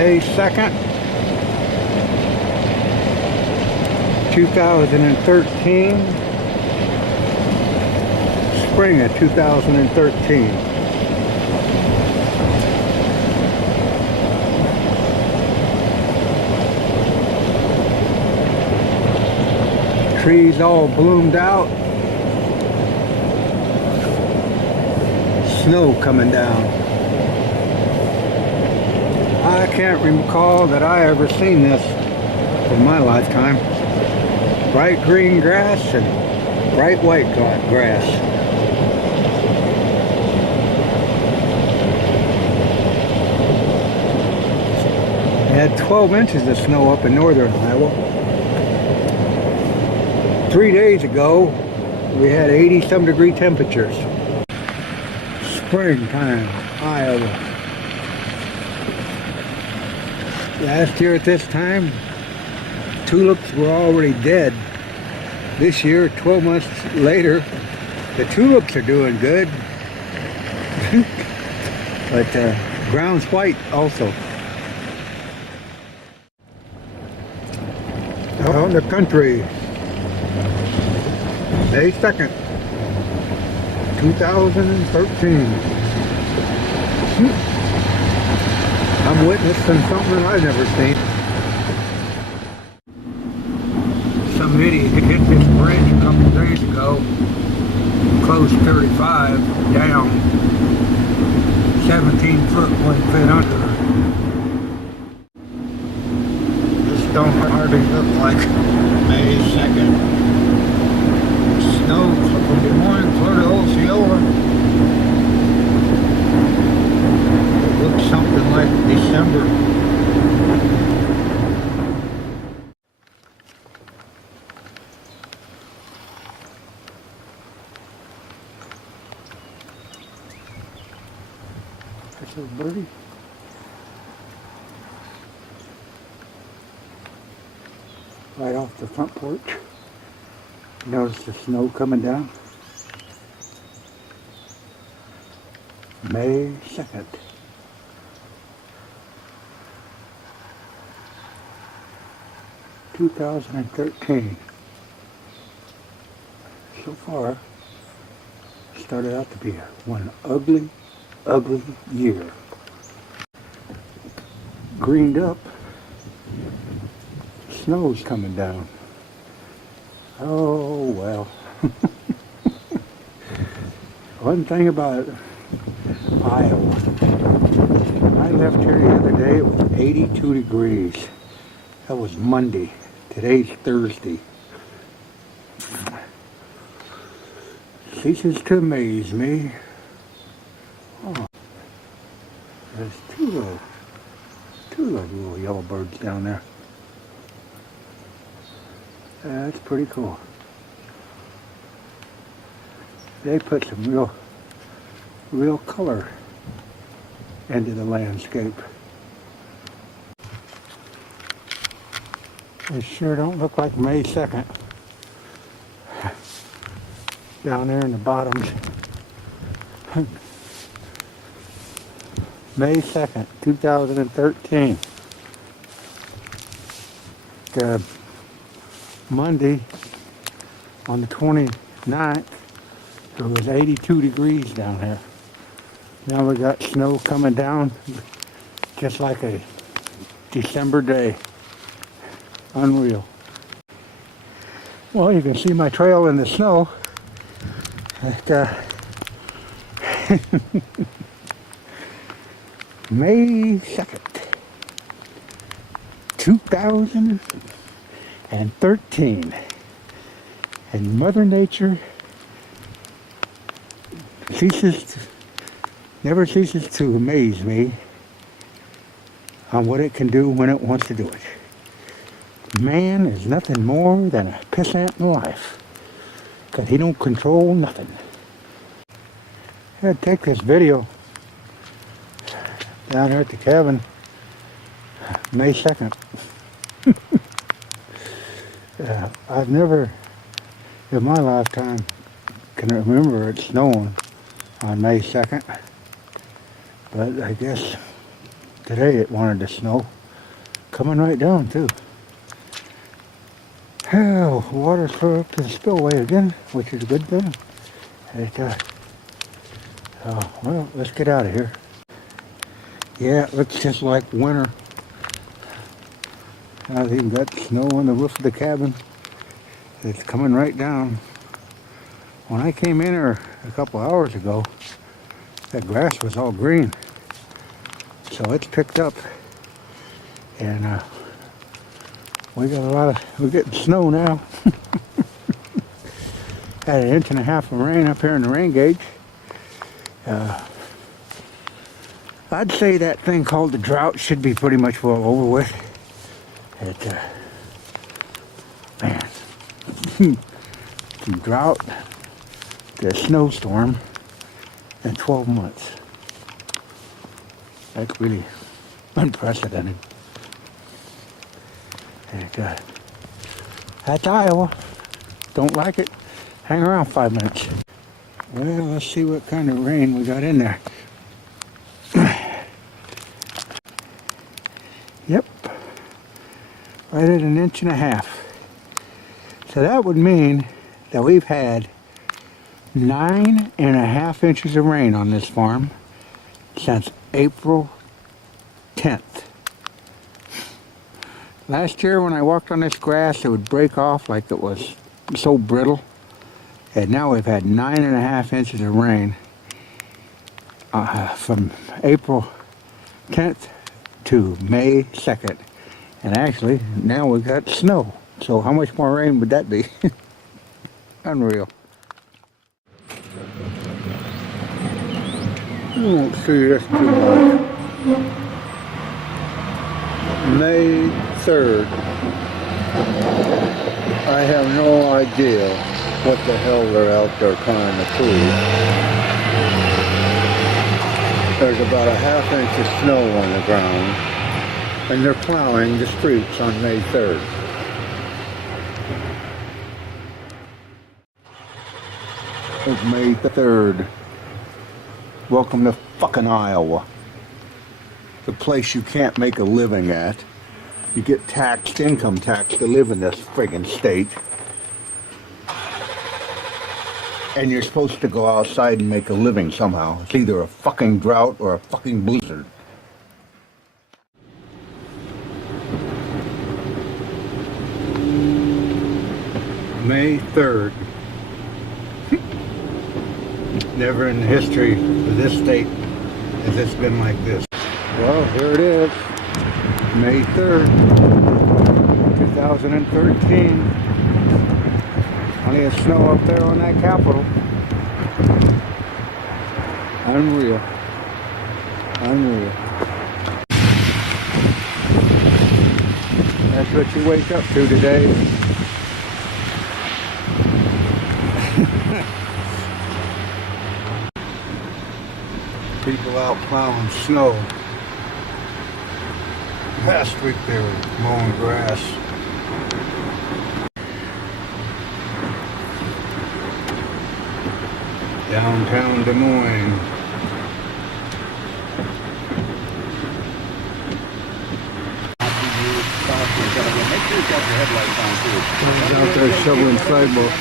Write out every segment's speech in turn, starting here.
May 2nd, 2013. Spring of 2013. Trees all bloomed out. Snow coming down. I can't recall that I ever seen this in my lifetime. Bright green grass and bright white grass. We had 12 inches of snow up in northern Iowa. 3 days ago, we had 80-some degree temperatures. Springtime, Iowa. Last year at this time, tulips were already dead. This year, 12 months later, the tulips are doing good. But ground's white also. Out in the country, May 2nd, 2013. I'm witnessing something I've never seen. Some idiot hit this bridge a couple days ago, closed 35, down 17 foot, wouldn't fit under. This don't hardly look like May 2nd. Snow from Des Moines, Florida, Osceola. It looks something like December. There's a birdie. Right off the front porch. Notice the snow coming down. May 2nd. (2013). So far, started out to be one ugly, ugly year. Greened up, snow's coming down. Oh, well. One thing about Iowa, when I left here the other day, it was 82 degrees. That was Monday. Today's Thursday. Ceases to amaze me. Oh, there's two little yellow birds down there. That's pretty cool. They put some real color into the landscape. They sure don't look like May 2nd. Down there in the bottoms. May 2nd, 2013. Monday on the 29th, it was 82 degrees down here. Now we got snow coming down just like a December day. Unreal. Well, you can see my trail in the snow. May 2nd, 2013. And Mother Nature never ceases to amaze me on what it can do when it wants to do it. Man is nothing more than a pissant in life, because he don't control nothing. I'd take this video down here at the cabin, May 2nd. I've never, in my lifetime, can remember it snowing on May 2nd. But I guess Today it wanted to snow. Coming right down too. Oh, water's flew up to the spillway again, which is a good thing. Well, let's get out of here. Yeah, it looks just like winter. I've even got snow on the roof of the cabin. It's coming right down. When I came in here a couple hours ago, that grass was all green. So it's picked up. And we're getting snow now. Had 1.5 inches of rain up here in the rain gauge. I'd say that thing called the drought should be pretty much well over with. Man, from drought to snowstorm in 12 months. That's really unprecedented. That's Iowa. Don't like it? Hang around 5 minutes. Well, let's see what kind of rain we got in there. Yep. Right at 1.5 inches. So that would mean that we've had 9.5 inches of rain on this farm since April 10th. Last year when I walked on this grass, it would break off like it was so brittle. And now we've had 9.5 inches of rain from April 10th to May 2nd. And actually, now we've got snow. So how much more rain would that be? Unreal. You won't see this too much. May 3rd. I have no idea what the hell they're out there trying to prove. There's about 1/2 inch of snow on the ground, and they're plowing the streets on May 3rd. It's May 3rd. Welcome to fucking Iowa. The place you can't make a living at. You get taxed, income tax, to live in this friggin' state. And you're supposed to go outside and make a living somehow. It's either a fucking drought or a fucking blizzard. May 3rd. Never in the history of this state has this been like this. Well, here it is. May 3rd, 2013. Plenty of snow up there on that Capitol. Unreal. Unreal. That's what you wake up to today. People out plowing snow. Last week they were mowing grass. Downtown Des Moines. Make sure you've got your headlights on too. Guys out there shoveling sidewalks.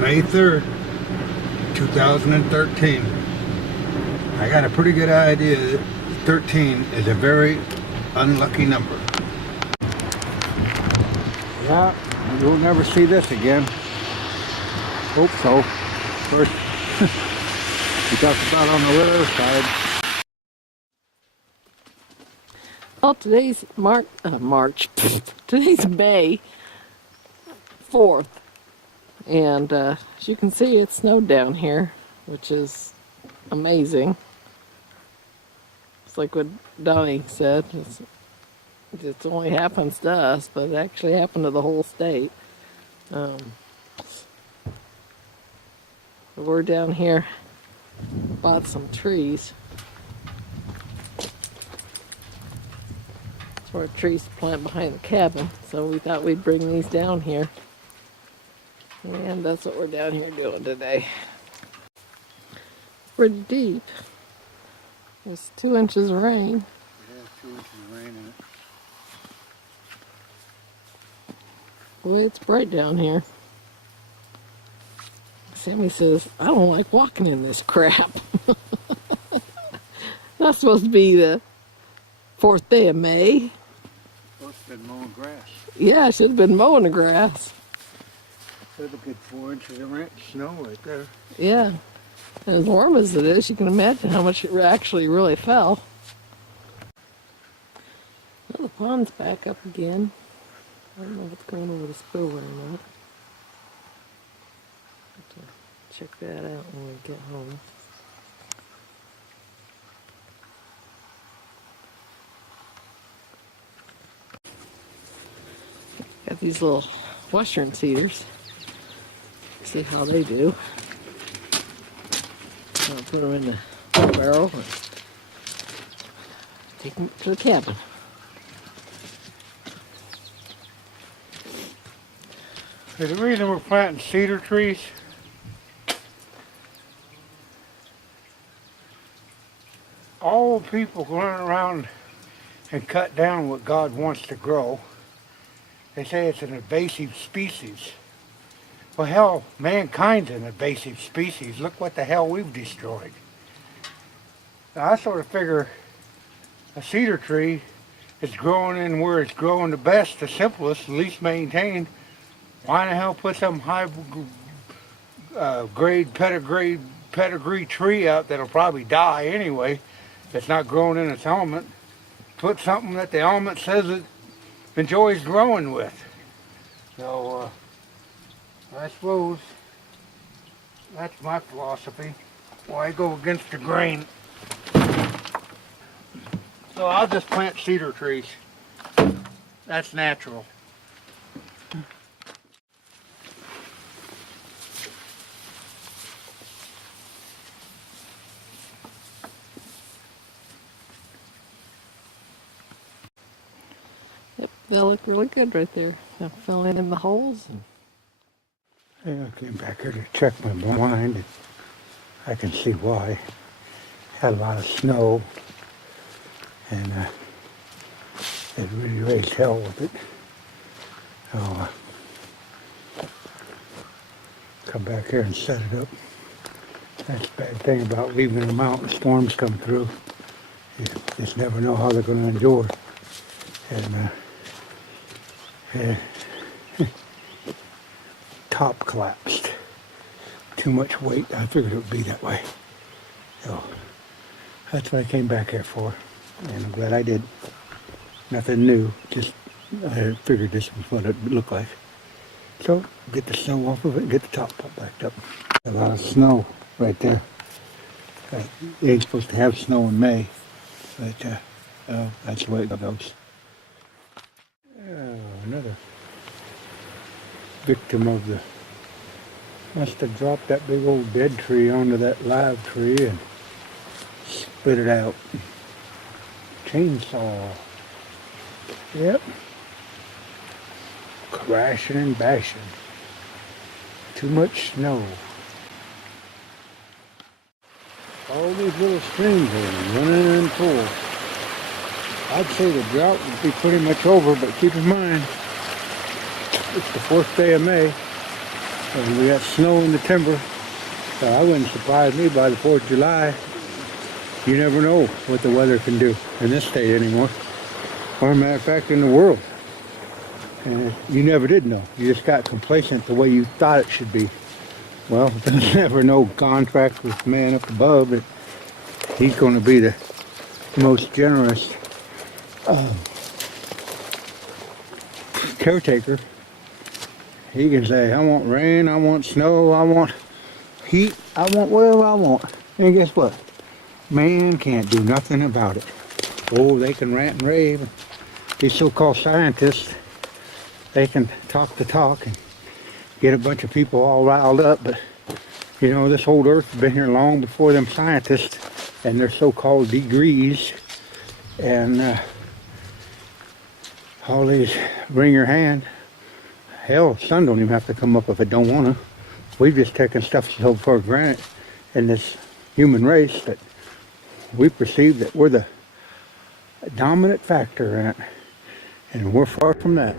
May 3rd, 2013. I got a pretty good idea that 13 is a very unlucky number. Yeah, you'll never see this again. Hope so. First, we talked about on the other side. Well, today's today's May 4th. And as you can see, it snowed down here, which is amazing. It's like what Donnie said. It only happens to us, but it actually happened to the whole state. We're down here, bought some trees. For trees to plant behind the cabin, so we thought we'd bring these down here, and that's what we're down here doing today. Pretty deep. There's 2 inches of rain. Yeah, 2 inches of rain in it. Boy, it's bright down here. Sammy says, I don't like walking in this crap. That's supposed to be the 4th day of May. Supposed to be mowing grass. Yeah, I should have been mowing the grass. That's a good 4 inches of snow right there. Yeah. And as warm as it is, you can imagine how much it actually really fell. Well, the pond's back up again. I don't know what's going on with the spillway or not. Have to check that out when we get home. Got these little western cedars. See how they do. I'll put them in the barrel and take them to the cabin. The reason we're planting cedar trees, all people run around and cut down what God wants to grow. They say it's an invasive species. Well, hell, mankind's an invasive species. Look what the hell we've destroyed. Now, I sort of figure a cedar tree is growing in where it's growing the best, the simplest, the least maintained. Why in the hell put some high grade pedigree tree out that'll probably die anyway, that's not growing in its element? Put something that the element says it enjoys growing with. So, I suppose that's my philosophy. Why go against the grain? So I'll just plant cedar trees. That's natural. Yep, they look really good right there. I fell in the holes. Yeah, I came back here to check my blind, and I can see why. Had a lot of snow, and it really raised hell with it. So come back here and set it up. That's the bad thing about leaving them out when storms come through. You just never know how they're going to endure. And top collapsed. Too much weight. I figured it would be that way. So that's what I came back here for. And I'm glad I did. Nothing new. Just I figured this was what it would look like. So get the snow off of it and get the top backed up. A lot of snow right there. They ain't supposed to have snow in May. But that's the way it goes. Another victim of the, must have dropped that big old dead tree onto that live tree and split it out. Chainsaw. Yep. Crashing and bashing. Too much snow. All these little streams are running and full. I'd say the drought would be pretty much over, but keep in mind, it's the 4th day of May, and we got snow in the timber. So I wouldn't surprise me by the 4th of July. You never know what the weather can do in this state anymore, or as a matter of fact in the world. And you never did know. You just got complacent the way you thought it should be. Well, there's never no contract with man up above that he's going to be the most generous caretaker. He can say, I want rain, I want snow, I want heat, I want whatever I want. And guess what? Man can't do nothing about it. Oh, they can rant and rave. These so-called scientists, they can talk the talk and get a bunch of people all riled up, but you know, this old earth has been here long before them scientists and their so-called degrees and all these bring your hand. Hell, sun don't even have to come up if it don't want to. We've just taken stuff so for granted in this human race that we perceive that we're the dominant factor in it, and we're far from that.